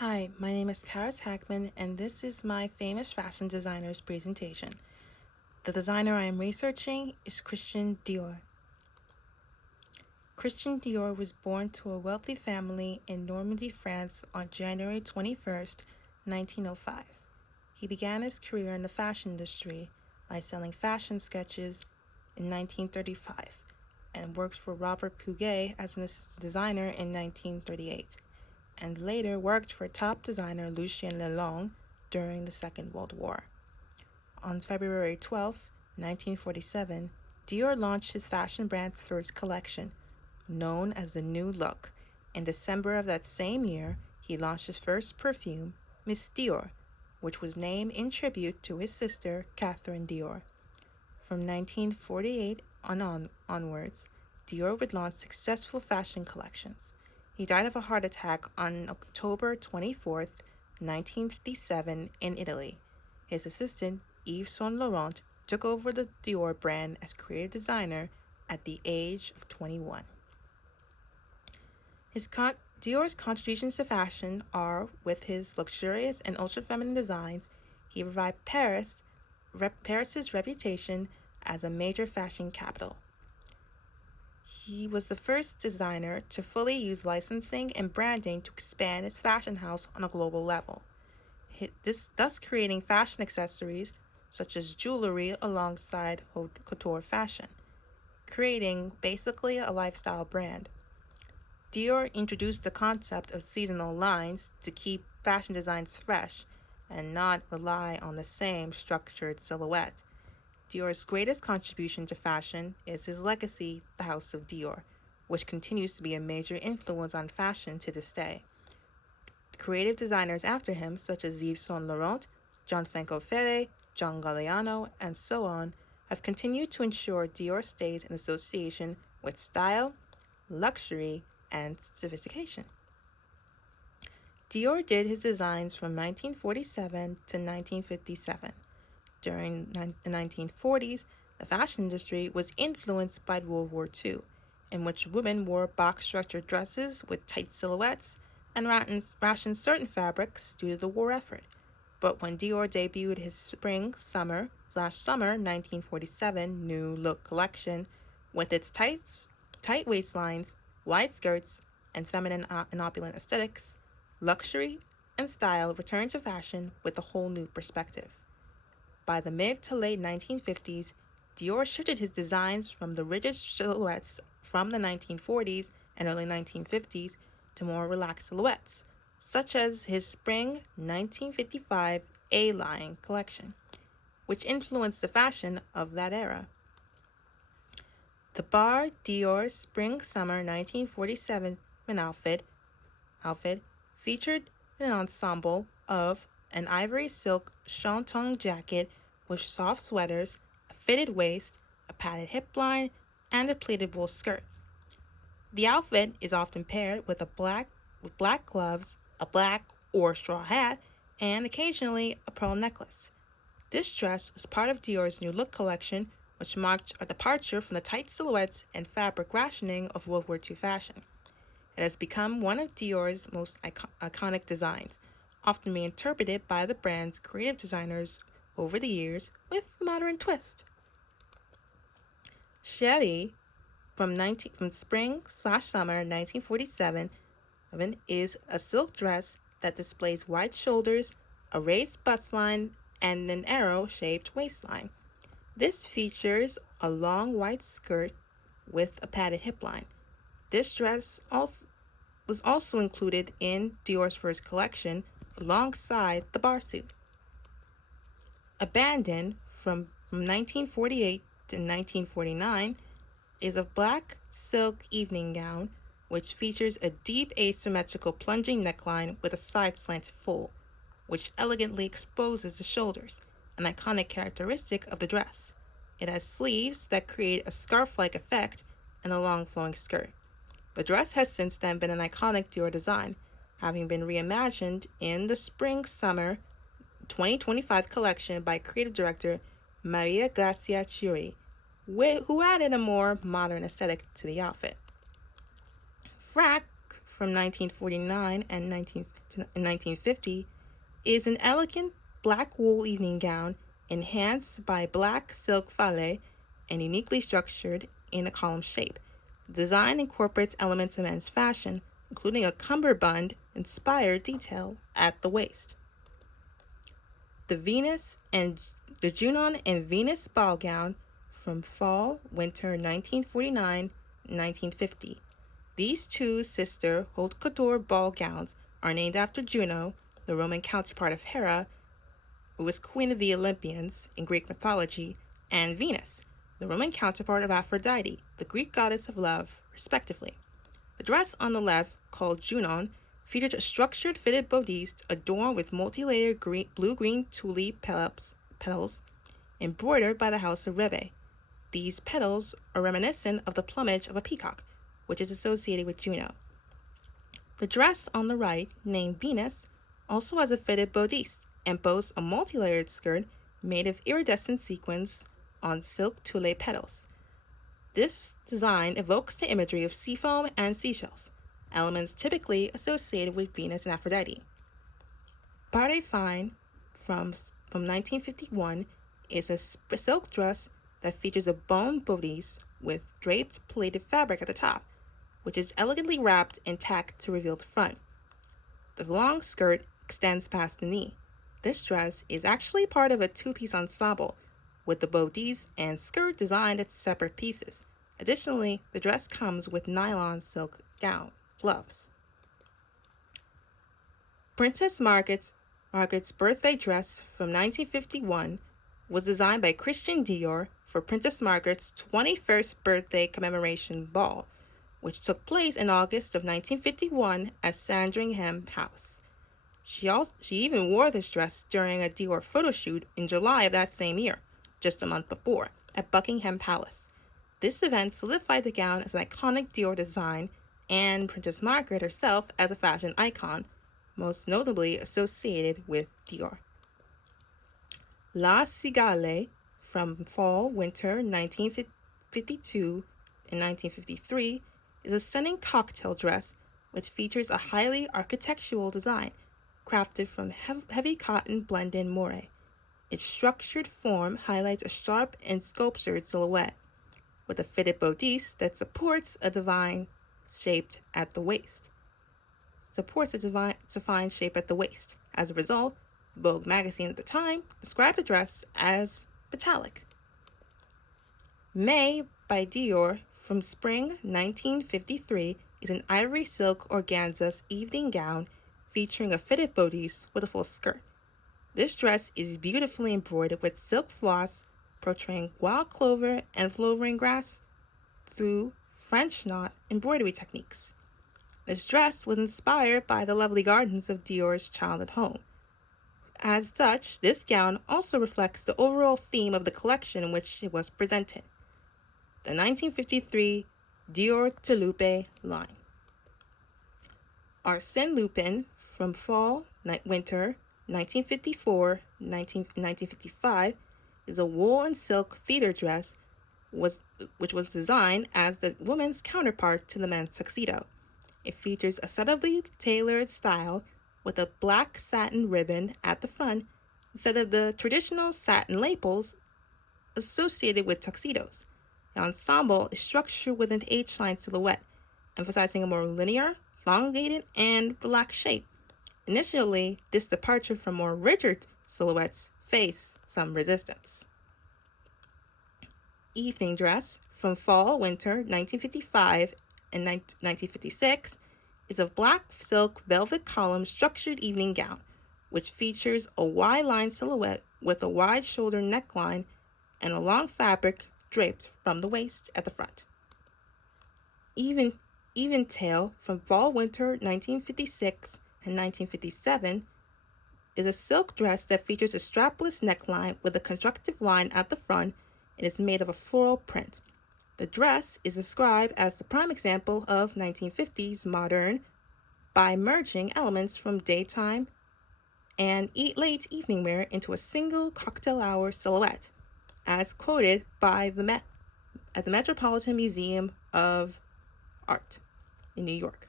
Hi, my name is Karis Hackman, and this is my famous fashion designer's presentation. The designer I am researching is Christian Dior. Christian Dior was born to a wealthy family in Normandy, France on January 21st, 1905. He began his career in the fashion industry by selling fashion sketches in 1935 and worked for Robert Puget as a designer in 1938. And later worked for top designer Lucien Lelong during the Second World War. On February 12, 1947, Dior launched his fashion brand's first collection, known as the New Look. In December of that same year, he launched his first perfume, Miss Dior, which was named in tribute to his sister, Catherine Dior. From 1948 onwards, Dior would launch successful fashion collections. He died of a heart attack on October 24th, 1957 in Italy. His assistant, Yves Saint Laurent, took over the Dior brand as creative designer at the age of 21. Dior's contributions to fashion are, with his luxurious and ultra-feminine designs, he revived Paris's reputation as a major fashion capital. He was the first designer to fully use licensing and branding to expand his fashion house on a global level, thus creating fashion accessories such as jewelry alongside haute couture fashion, creating basically a lifestyle brand. Dior introduced the concept of seasonal lines to keep fashion designs fresh and not rely on the same structured silhouette. Dior's greatest contribution to fashion is his legacy, the House of Dior, which continues to be a major influence on fashion to this day. Creative designers after him, such as Yves Saint Laurent, Gianfranco Ferré, John Galliano, and so on, have continued to ensure Dior stays in association with style, luxury, and sophistication. Dior did his designs from 1947 to 1957. During the 1940s, the fashion industry was influenced by World War II, in which women wore box-structured dresses with tight silhouettes and rationed certain fabrics due to the war effort. But when Dior debuted his spring-summer 1947 New Look collection, with its tight waistlines, wide skirts, and feminine and opulent aesthetics, luxury and style returned to fashion with a whole new perspective. By the mid to late 1950s, Dior shifted his designs from the rigid silhouettes from the 1940s and early 1950s to more relaxed silhouettes, such as his spring 1955 A-Line collection, which influenced the fashion of that era. The Bar Dior Spring-Summer 1947 outfit featured an ensemble of an ivory silk shantung jacket with soft sweaters, a fitted waist, a padded hip line, and a pleated wool skirt. The outfit is often paired with black gloves, a black or straw hat, and occasionally a pearl necklace. This dress was part of Dior's New Look collection, which marked a departure from the tight silhouettes and fabric rationing of World War II fashion. It has become one of Dior's most iconic designs, often reinterpreted by the brand's creative designers over the years with a modern twist. Chérie from spring/summer 1947 is a silk dress that displays wide shoulders, a raised bust line, and an arrow-shaped waistline. This features a long white skirt with a padded hip line. This dress was also included in Dior's first collection alongside the bar suit. Abandon from 1948 to 1949 is a black silk evening gown which features a deep asymmetrical plunging neckline with a side slanted fold, which elegantly exposes the shoulders, an iconic characteristic of the dress. It has sleeves that create a scarf-like effect and a long flowing skirt. The dress has since then been an iconic Dior design, having been reimagined in the Spring-Summer 2025 collection by creative director Maria Grazia Chiuri, who added a more modern aesthetic to the outfit. Frac from 1949 to in 1950, is an elegant black wool evening gown enhanced by black silk filet and uniquely structured in a column shape. The design incorporates elements of men's fashion, including a cummerbund-inspired detail at the waist. The Junon and Venus ball gown from fall/winter 1949-1950. These two sister haute couture ball gowns are named after Juno, the Roman counterpart of Hera, who was queen of the Olympians in Greek mythology, and Venus, the Roman counterpart of Aphrodite, the Greek goddess of love, respectively. The dress on the left, called Junon, featured a structured fitted bodice adorned with multi-layered blue-green tulip petals embroidered by the House of Rebe. These petals are reminiscent of the plumage of a peacock, which is associated with Juno. The dress on the right, named Venus, also has a fitted bodice and boasts a multi-layered skirt made of iridescent sequins on silk tulle petals. This design evokes the imagery of seafoam and seashells, elements typically associated with Venus and Aphrodite. Pare Fine from 1951 is a silk dress that features a bone bodice with draped plaited fabric at the top, which is elegantly wrapped and tacked to reveal the front. The long skirt extends past the knee. This dress is actually part of a two-piece ensemble, with the bodice and skirt designed as separate pieces. Additionally, the dress comes with nylon silk gloves. Princess Margaret's birthday dress from 1951 was designed by Christian Dior for Princess Margaret's 21st birthday commemoration ball, which took place in August of 1951 at Sandringham House. She even wore this dress during a Dior photo shoot in July of that same year, just a month before, at Buckingham Palace. This event solidified the gown as an iconic Dior design and Princess Margaret herself as a fashion icon, most notably associated with Dior. La Cigale from fall/winter 1952 and 1953 is a stunning cocktail dress which features a highly architectural design crafted from heavy cotton blended moire. Its structured form highlights a sharp and sculptured silhouette, with a fitted bodice that supports a defined shape at the waist. As a result, Vogue magazine at the time described the dress as metallic. May by Dior from spring 1953 is an ivory silk organza evening gown featuring a fitted bodice with a full skirt. This dress is beautifully embroidered with silk floss portraying wild clover and flowering grass through French knot embroidery techniques. This dress was inspired by the lovely gardens of Dior's childhood home. As such, this gown also reflects the overall theme of the collection in which it was presented, the 1953 Dior Toulouse line. Arsène Lupin from fall/winter 1954-1955 is a wool and silk theater dress which was designed as the woman's counterpart to the men's tuxedo. It features a subtly tailored style with a black satin ribbon at the front instead of the traditional satin lapels associated with tuxedos. The ensemble is structured with an H-line silhouette, emphasizing a more linear, elongated, and relaxed shape. Initially, this departure from more rigid silhouettes faced some resistance. Evening dress from fall/winter 1955 and 1956 is a black silk velvet column structured evening gown, which features a wide-line silhouette with a wide shoulder neckline and a long fabric draped from the waist at the front. Eventail from fall/winter 1956 and 1957 is a silk dress that features a strapless neckline with a constructive line at the front and is made of a floral print. The dress is described as the prime example of 1950s modern by merging elements from daytime and late evening wear into a single cocktail hour silhouette, as quoted by at the Metropolitan Museum of Art in New York.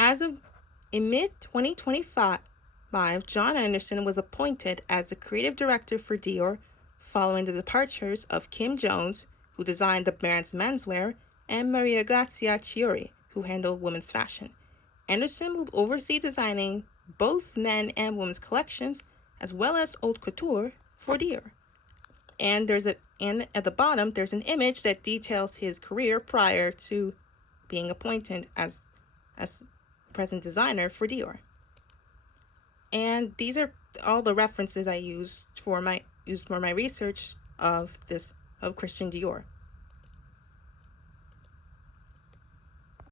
As of In mid-2025, John Anderson was appointed as the creative director for Dior following the departures of Kim Jones, who designed the brand's menswear, and Maria Grazia Chiuri, who handled women's fashion. Anderson will oversee designing both men and women's collections, as well as haute couture for Dior. And at the bottom there's an image that details his career prior to being appointed as present designer for Dior. And these are all the references I used for my research of Christian Dior.